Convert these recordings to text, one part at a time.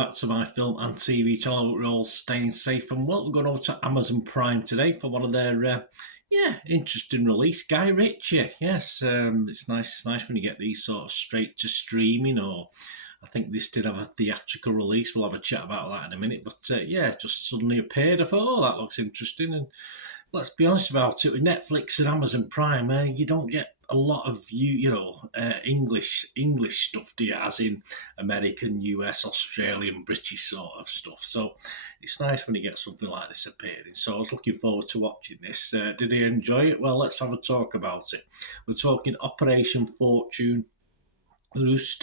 back to my film and TV channel. We're all staying safe and well. We're going over to Amazon Prime today for one of their, interesting release. Guy Ritchie, yes, it's nice when you get these sort of straight to streaming, or I think this did have a theatrical release. We'll have a chat about that in a minute. But it just suddenly appeared. I thought, oh, that looks interesting. And let's be honest about it, with Netflix and Amazon Prime, you don't get a lot of English stuff, do you? As in American, US, Australian, British sort of stuff. So it's nice when you get something like this appearing. So I was looking forward to watching this. Did you enjoy it? Well, let's have a talk about it. We're talking Operation Fortune. RUSE,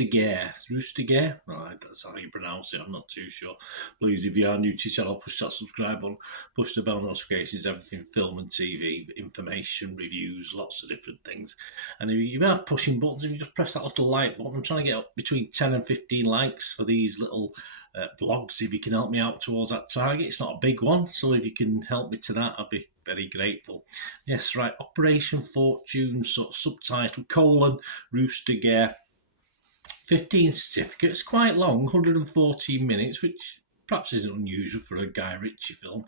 right, that's how you pronounce it, I'm not too sure. Please, if you are new to the channel, push that subscribe button, push the bell notifications, everything film and TV, information, reviews, lots of different things. And if you are pushing buttons, if you just press that little like button, I'm trying to get up between 10 and 15 likes for these little vlogs. If you can help me out towards that target, it's not a big one, so if you can help me to that, I'll be very grateful. Yes, right, Operation Fortune, subtitle, RUSE, 15 certificates, quite long, 114 minutes, which perhaps isn't unusual for a Guy Ritchie film.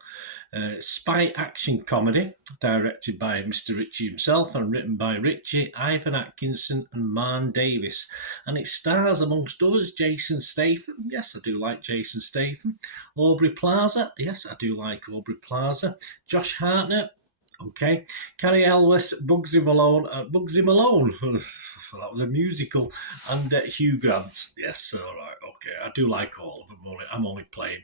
Spy action comedy, directed by Mr. Ritchie himself and written by Ritchie, Ivan Atkinson and Marn Davis. And it stars, amongst others, Jason Statham. Yes, I do like Jason Statham. Aubrey Plaza. Yes, I do like Aubrey Plaza. Josh Hartnett. Okay, Carrie Elwes, Bugsy Malone. That was a musical, and Hugh Grant. Yes, all right, okay. I do like all of them. I'm only playing.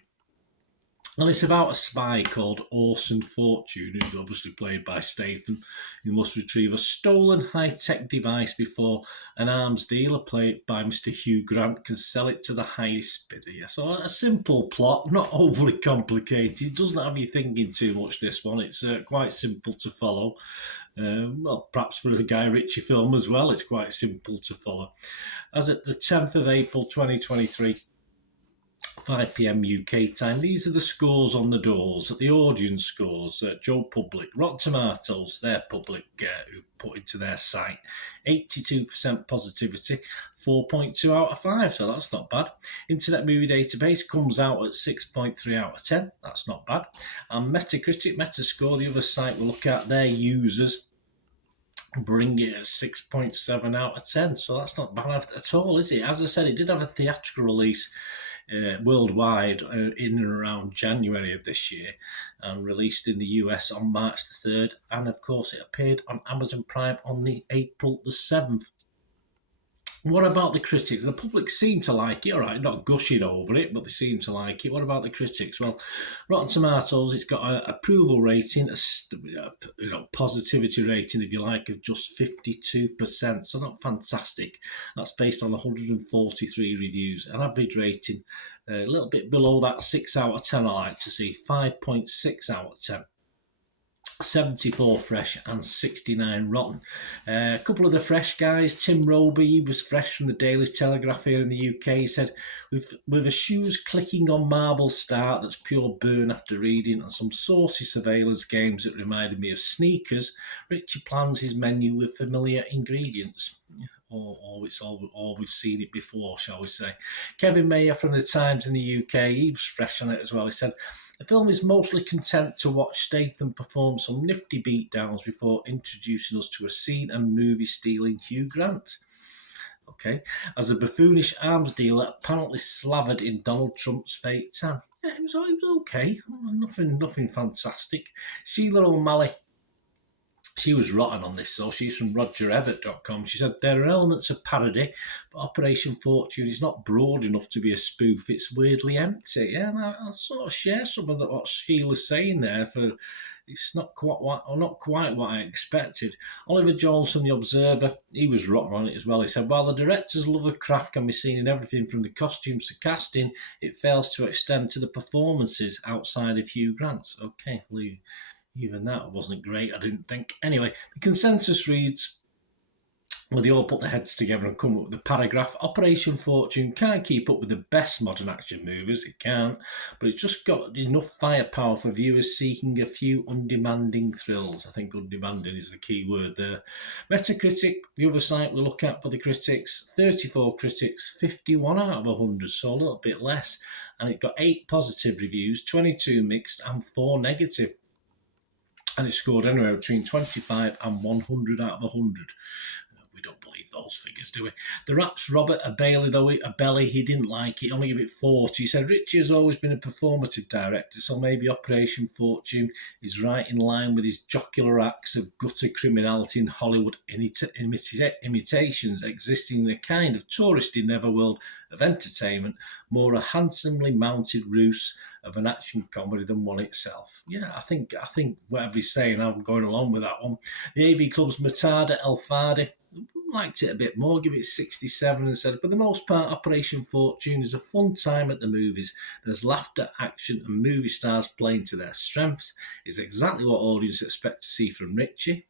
And it's about a spy called Orson Fortune, who's obviously played by Statham, who must retrieve a stolen high-tech device before an arms dealer, played by Mr. Hugh Grant, can sell it to the highest bidder. Yeah, so a simple plot, not overly complicated. It doesn't have you thinking too much, this one. It's quite simple to follow. Well, perhaps for a Guy Ritchie film as well, it's quite simple to follow. As at the 10th of April 2023, 5 p.m. UK time. These are the scores on the doors, the audience scores. Joe Public, Rotten Tomatoes, their public who put into their site. 82% positivity, 4.2 out of 5, so that's not bad. Internet Movie Database comes out at 6.3 out of 10, that's not bad. And Metacritic, Metascore, the other site we'll look at, their users bring it at 6.7 out of 10, so that's not bad at all, is it? As I said, it did have a theatrical release worldwide in and around January of this year, and released in the US on March the 3rd, and of course it appeared on Amazon Prime on the April the 7th. What about the critics? The public seem to like it, all right, not gushing over it, but they seem to like it. What about the critics? Well, Rotten Tomatoes, it's got an approval rating, a positivity rating, if you like, of just 52%, so not fantastic. That's based on 143 reviews. An average rating, a little bit below that 6 out of 10 I like to see, 5.6 out of 10. 74 fresh and 69 rotten. A couple of the fresh guys, Tim Roby was fresh from the Daily Telegraph here in the UK. He said, with a shoes clicking on marble start that's pure burn after reading, and some saucy surveillance games that reminded me of Sneakers, Ritchie plans his menu with familiar ingredients. Or we've seen it before, shall we say. Kevin Mayer from the Times in the UK, he was fresh on it as well. He said, the film is mostly content to watch Statham perform some nifty beatdowns before introducing us to a scene and movie-stealing Hugh Grant. Okay, as a buffoonish arms dealer apparently slathered in Donald Trump's fake tan. Yeah, it was okay. Nothing fantastic. Sheila O'Malley, she was rotten on this, so she's from RogerEbbett.com. She said, there are elements of parody, but Operation Fortune is not broad enough to be a spoof. It's weirdly empty. Yeah, and I sort of share some of what Sheila's saying there. It's not quite what I expected. Oliver Jones from The Observer, he was rotten on it as well. He said, while the director's love of craft can be seen in everything from the costumes to casting, it fails to extend to the performances outside of Hugh Grant. Okay, even that wasn't great, I didn't think. Anyway, the consensus reads, Well, they all put their heads together and come up with a paragraph. Operation Fortune can't keep up with the best modern action movies, it can't, but it's just got enough firepower for viewers seeking a few undemanding thrills. I think undemanding is the key word there. Metacritic, the other site we look at for the critics, 34 critics, 51 out of 100, so a little bit less. And it got 8 positive reviews, 22 mixed, and 4 negative. And it scored anywhere between 25 and 100 out of 100. We don't believe those figures, do we? The Rap's Robert Abelli, he didn't like it, only give it 40. He said Ritchie has always been a performative director, so maybe Operation Fortune is right in line with his jocular acts of gutter criminality and Hollywood imitations, existing in a kind of touristy netherworld of entertainment, more a handsomely mounted ruse of an action comedy than one itself. Yeah, I think whatever he's saying, I'm going along with that one. The AV Club's Matada El Fadi liked it a bit more, give it 67, and said, for the most part, Operation Fortune is a fun time at the movies. There's laughter, action, and movie stars playing to their strengths. It's exactly what audiences expect to see from Ritchie.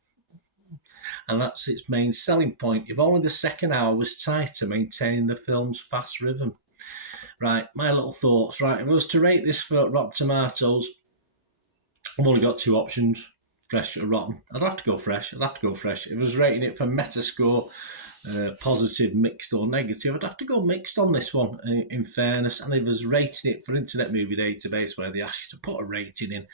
And that's its main selling point, if only the second hour was tighter, maintaining the film's fast rhythm. Right, my little thoughts. Right, if I was to rate this for Rotten Tomatoes, I've only got 2 options, fresh or rotten. I'd have to go fresh. If I was rating it for Metascore, positive, mixed or negative, I'd have to go mixed on this one, in fairness. And if I was rating it for Internet Movie Database, where they ask you to put a rating in,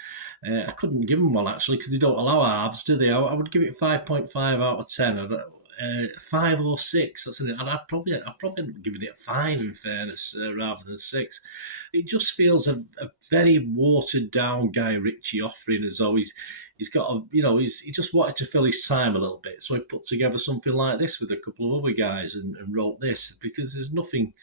I couldn't give them one, actually, because they don't allow halves, do they? I would give it 5.5 out of 10. 5 or 6. That's it. I'd probably end up giving it a 5, in fairness, rather than 6. It just feels a very watered down Guy Ritchie offering, as though he's got he just wanted to fill his time a little bit, so he put together something like this with a couple of other guys and wrote this, because there's nothing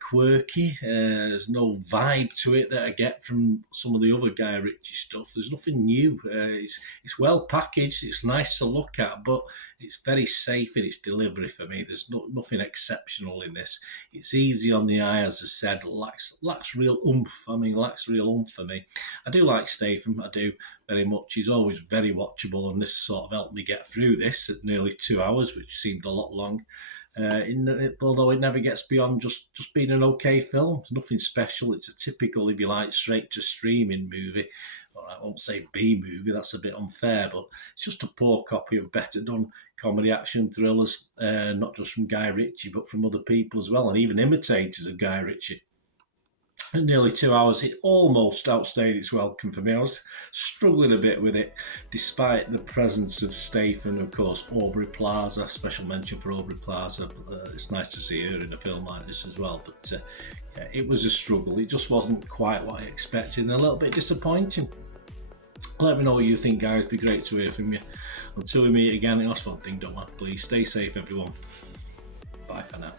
quirky, there's no vibe to it that I get from some of the other Guy Ritchie stuff. There's nothing new. It's well packaged, it's nice to look at, but it's very safe in its delivery for me. There's nothing exceptional in this. It's easy on the eye, as I said, lacks real oomph. Lacks real oomph for me. I do like Statham, I do very much. He's always very watchable, and this sort of helped me get through this at nearly 2 hours, which seemed a lot long. Although it never gets beyond just being an okay film. It's nothing special. It's a typical, if you like, straight to streaming movie. Well, I won't say B movie, that's a bit unfair, but it's just a poor copy of better done comedy action thrillers, not just from Guy Ritchie, but from other people as well, and even imitators of Guy Ritchie. In nearly 2 hours, it almost outstayed its welcome for me. I was struggling a bit with it, despite the presence of Statham, of course, Aubrey Plaza. Special mention for Aubrey Plaza. It's nice to see her in a film like this as well. But yeah, it was a struggle. It just wasn't quite what I expected, and a little bit disappointing. Let me know what you think, guys. It'd be great to hear from you. Until we meet again, that's one thing, don't I? Please stay safe, everyone. Bye for now.